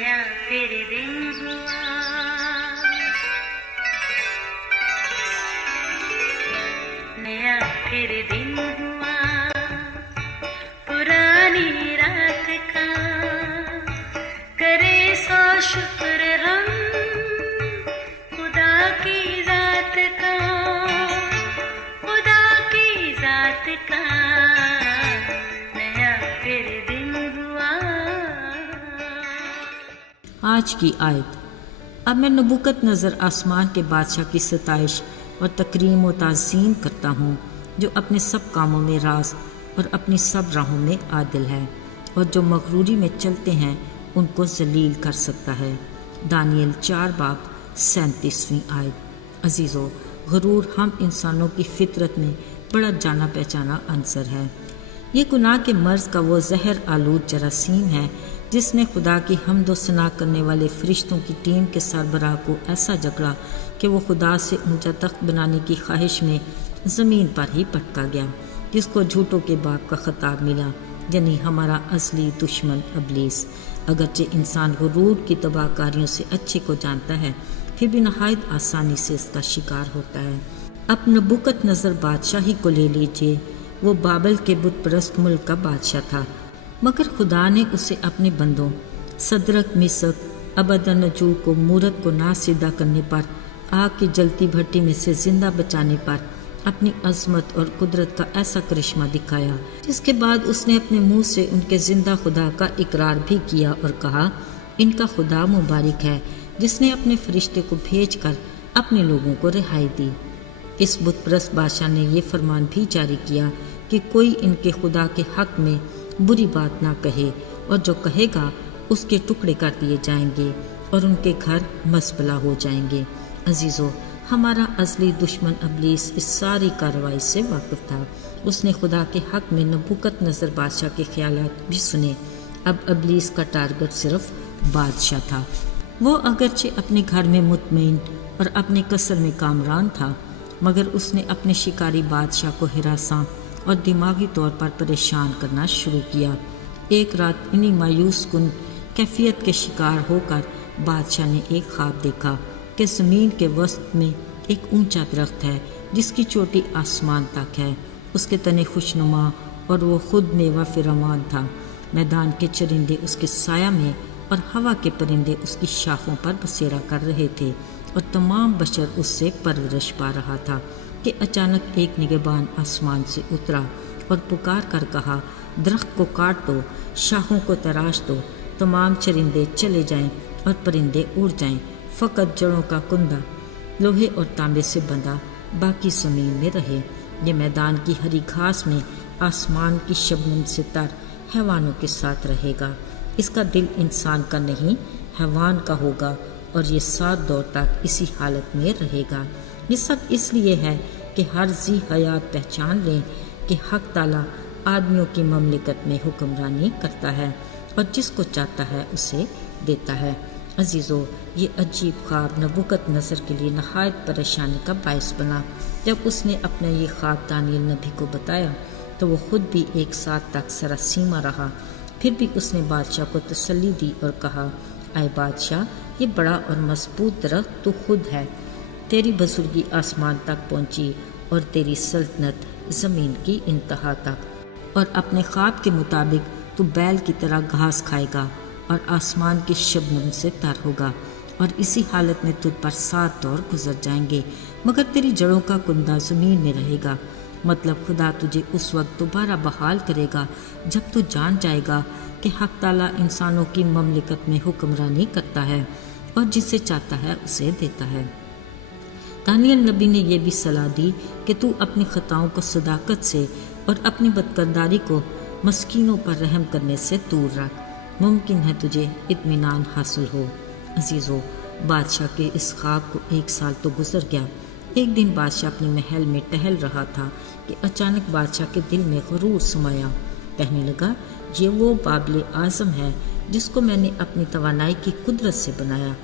नया फिर दिन हुआ, नया फिर दिन हुआ, पुरानी रात का करे सो शुक्र हम खुदा की जात का, खुदा की जात का नया फिर दिन हुआ। आज की आयत। अब मैं नबूकत-नज़र आसमान के बादशाह की सताइश और तकरीम व ताज़ीम करता हूँ, जो अपने सब कामों में रास्त और अपनी सब राहों में आदिल है, और जो मगरूरी में चलते हैं उनको जलील कर सकता है। दानियल 4 बाब 37वीं आयत। अजीज़ों, गरूर हम इंसानों की फितरत में बड़ा जाना पहचाना अंसर है। ये गुनाह के मर्ज़ का वो जहर आलूद जरासीम है जिसने खुदा की हम्द व सना करने वाले फरिश्तों की टीम के सरबराह को ऐसा जकड़ा कि वो खुदा से ऊंचा तख्त बनाने की ख्वाहिश में ज़मीन पर ही पटका गया, जिसको झूठों के बाप का खिताब मिला, यानी हमारा असली दुश्मन इब्लीस। अगरचे इंसान गुरूर की तबाहकारियों से अच्छे को जानता है, फिर भी नहायत आसानी से इसका शिकार होता है। अब नबूकत-नज़र बादशाही को ले लीजिए। वो बाबल के बुत परस्त मुल्क का बादशाह था, मगर खुदा ने उसे अपने बंदों सदरक, मिसक, अबदनजू को मूरत को ना सीधा करने पर, आग की जलती भट्टी में से जिंदा बचाने पर अपनी अजमत और कुदरत का ऐसा करिश्मा दिखाया, जिसके बाद उसने अपने मुंह से उनके जिंदा खुदा का इकरार भी किया और कहा, इनका खुदा मुबारक है जिसने अपने फरिश्ते को भेजकर अपने लोगों को रिहाई दी। इस बुतप्रस्त बादशाह ने ये फरमान भी जारी किया कि कोई इनके खुदा के हक में बुरी बात ना कहे, और जो कहेगा उसके टुकड़े कर दिए जाएंगे और उनके घर मसबला हो जाएंगे। अजीज़ों, हमारा असली दुश्मन इब्लीस इस सारी कार्रवाई से वाकिफ था। उसने खुदा के हक में नबूकत-नज़र बादशाह के ख्यालात भी सुने। अब इब्लीस का टारगेट सिर्फ बादशाह था। वो अगरचे अपने घर में मुतमईन और अपने कसर में कामरान था, मगर उसने अपने शिकारी बादशाह को हिरासां और दिमागी तौर पर परेशान करना शुरू किया। एक रात इन्हीं मायूस कुन कैफियत के शिकार होकर बादशाह ने एक ख्वाब देखा कि ज़मीन के वसत में एक ऊंचा दरख्त है जिसकी चोटी आसमान तक है। उसके तने खुशनुमा और वो खुद मेवा फिरमान था। मैदान के चरिंदे उसके साया में और हवा के परिंदे उसकी शाखों पर बसेरा कर रहे थे, और तमाम बशर उससे परवरिश पा रहा था कि अचानक एक निगहबान आसमान से उतरा और पुकार कर कहा, दरख्त को काट दो, शाखों को तराश दो, तमाम चरिंदे चले जाएं और परिंदे उड़ जाएं, फ़कत जड़ों का कुंदा लोहे और तांबे से बंधा बाकी ज़मीन में रहे। ये मैदान की हरी घास में आसमान की शबनम से तर हैवानों के साथ रहेगा। इसका दिल इंसान का नहीं हैवान का होगा, और ये 7 दौर तक इसी हालत में रहेगा। ये सब इसलिए है कि हर जी हयात पहचान लें कि हक ताला आदमियों की ममलिकत में हुक्मरानी करता है और जिसको चाहता है उसे देता है। अजीज़ों, ये अजीब ख्वाब नबूकत-नज़र के लिए नहायत परेशानी का बायस बना। जब उसने अपना ये ख्वाब दानियल नबी को बताया तो वो खुद भी एक साथ तक सरासीमा रहा। फिर भी उसने बादशाह को तसल्ली दी और कहा, आए बादशाह, ये बड़ा और मजबूत दरख्त तो खुद है। तेरी बुजुर्गी आसमान तक पहुंची और तेरी सल्तनत ज़मीन की इंतहा तक, और अपने ख्वाब के मुताबिक तू बैल की तरह घास खाएगा और आसमान की शबनम से तर होगा, और इसी हालत में तुझ पर 7 दौर गुजर जाएंगे, मगर तेरी जड़ों का कुंदा ज़मीन में रहेगा। मतलब खुदा तुझे उस वक्त दोबारा बहाल करेगा जब तू जान जाएगा कि हक ताला इंसानों की ममलिकत में हुक्मरानी करता है और जिसे चाहता है उसे देता है। दानियल नबी ने यह भी सलाह दी कि तू अपनी खताओं को सदाकत से और अपनी बदकिरदारी को मस्कीनों पर रहम करने से दूर रख, मुमकिन है तुझे इत्मीनान हासिल हो। अजीज़ों, बादशाह के इस ख्वाब को 1 साल तो गुजर गया। एक दिन बादशाह अपने महल में टहल रहा था कि अचानक बादशाह के दिल में गुरूर समाया। कहने लगा, ये वो बाबले आज़म है जिसको मैंने अपनी तवानाई की कुदरत से बनाया।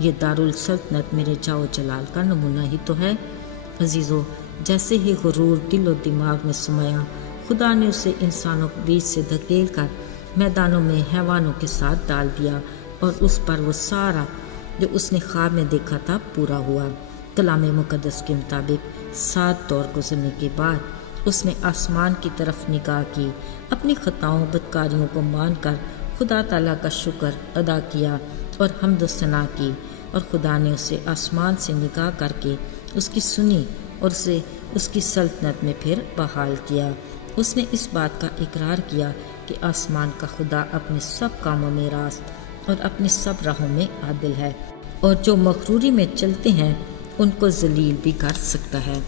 ये दारुल सल्तनत मेरे जाओ जलाल का नमूना ही तो है। अजीज़ों, जैसे ही गुरूर दिल और दिमाग में समाया, खुदा ने उसे इंसानों के बीच से धकेल कर मैदानों में हैवानों के साथ डाल दिया اور اس پر وہ سارا جو اس نے خواب میں دیکھا تھا پورا ہوا۔ کلام مقدس کے مطابق 7 دور گزرنے کے بعد اس نے آسمان کی طرف نگاہ کی، اپنی خطاؤں بدکاریوں کو مان کر خدا تعالیٰ کا شکر ادا کیا اور حمد و ثنا کی، اور خدا نے اسے آسمان سے نگاہ کر کے اس کی سنی اور اسے اس کی سلطنت میں پھر بحال کیا۔ اس نے اس بات کا اقرار کیا کہ آسمان کا خدا اپنے سب کاموں میں راست اور اپنی سب راہوں میں عادل ہے، اور جو مغروری میں چلتے ہیں ان کو ذلیل بھی کر سکتا ہے۔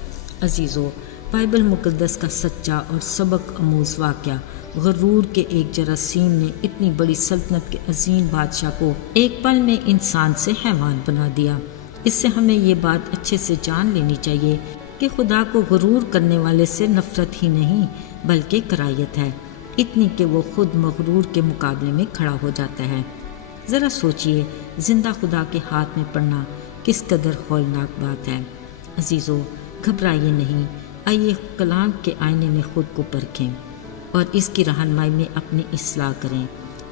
عزیزو، بائبل مقدس کا سچا اور سبق آموز واقعہ غرور کے ایک جراثیم نے اتنی بڑی سلطنت کے عظیم بادشاہ کو ایک پل میں انسان سے حیوان بنا دیا۔ اس سے ہمیں یہ بات اچھے سے جان لینی چاہیے کہ خدا کو غرور کرنے والے سے نفرت ہی نہیں بلکہ کرائیت ہے، اتنی کہ وہ خود مغرور کے مقابلے میں کھڑا ہو جاتا ہے۔ ذرا سوچئے، زندہ خدا کے ہاتھ میں پڑنا کس قدر ہولناک بات ہے۔ عزیزو، گھبرائیے نہیں، آئیے کلام کے آئینے میں خود کو پرکھیں اور اس کی رہنمائی میں اپنی اصلاح کریں۔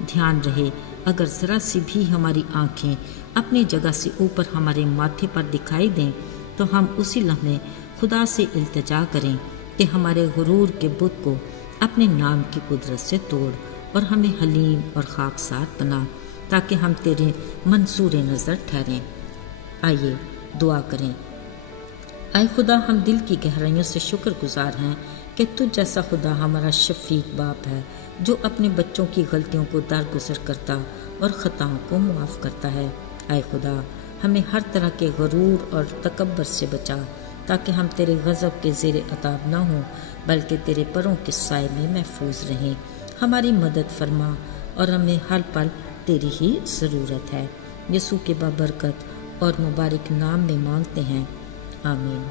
دھیان رہے، اگر ذرا سی بھی ہماری آنکھیں اپنی جگہ سے اوپر ہمارے ماتھے پر دکھائی دیں تو ہم اسی لمحے خدا سے التجا کریں کہ ہمارے غرور کے بت کو اپنے نام کی قدرت سے توڑ اور ہمیں حلیم اور خاکسار بنا، تاکہ ہم تیرے منصور نظر ٹھہریں۔ آئیے دعا کریں۔ اے خدا، ہم دل کی گہرائیوں سے شکر گزار ہیں کہ تجھ جیسا خدا ہمارا شفیق باپ ہے، جو اپنے بچوں کی غلطیوں کو درگزر کرتا اور خطاؤں کو معاف کرتا ہے۔ اے خدا، ہمیں ہر طرح کے غرور اور تکبر سے بچا، تاکہ ہم تیرے غضب کے زیر عتاب نہ ہوں بلکہ تیرے پروں کے سائے میں محفوظ رہیں۔ ہماری مدد فرما، اور ہمیں ہر پل تیری ہی ضرورت ہے۔ یسوع کے بابرکت اور مبارک نام میں مانگتے ہیں، آمین۔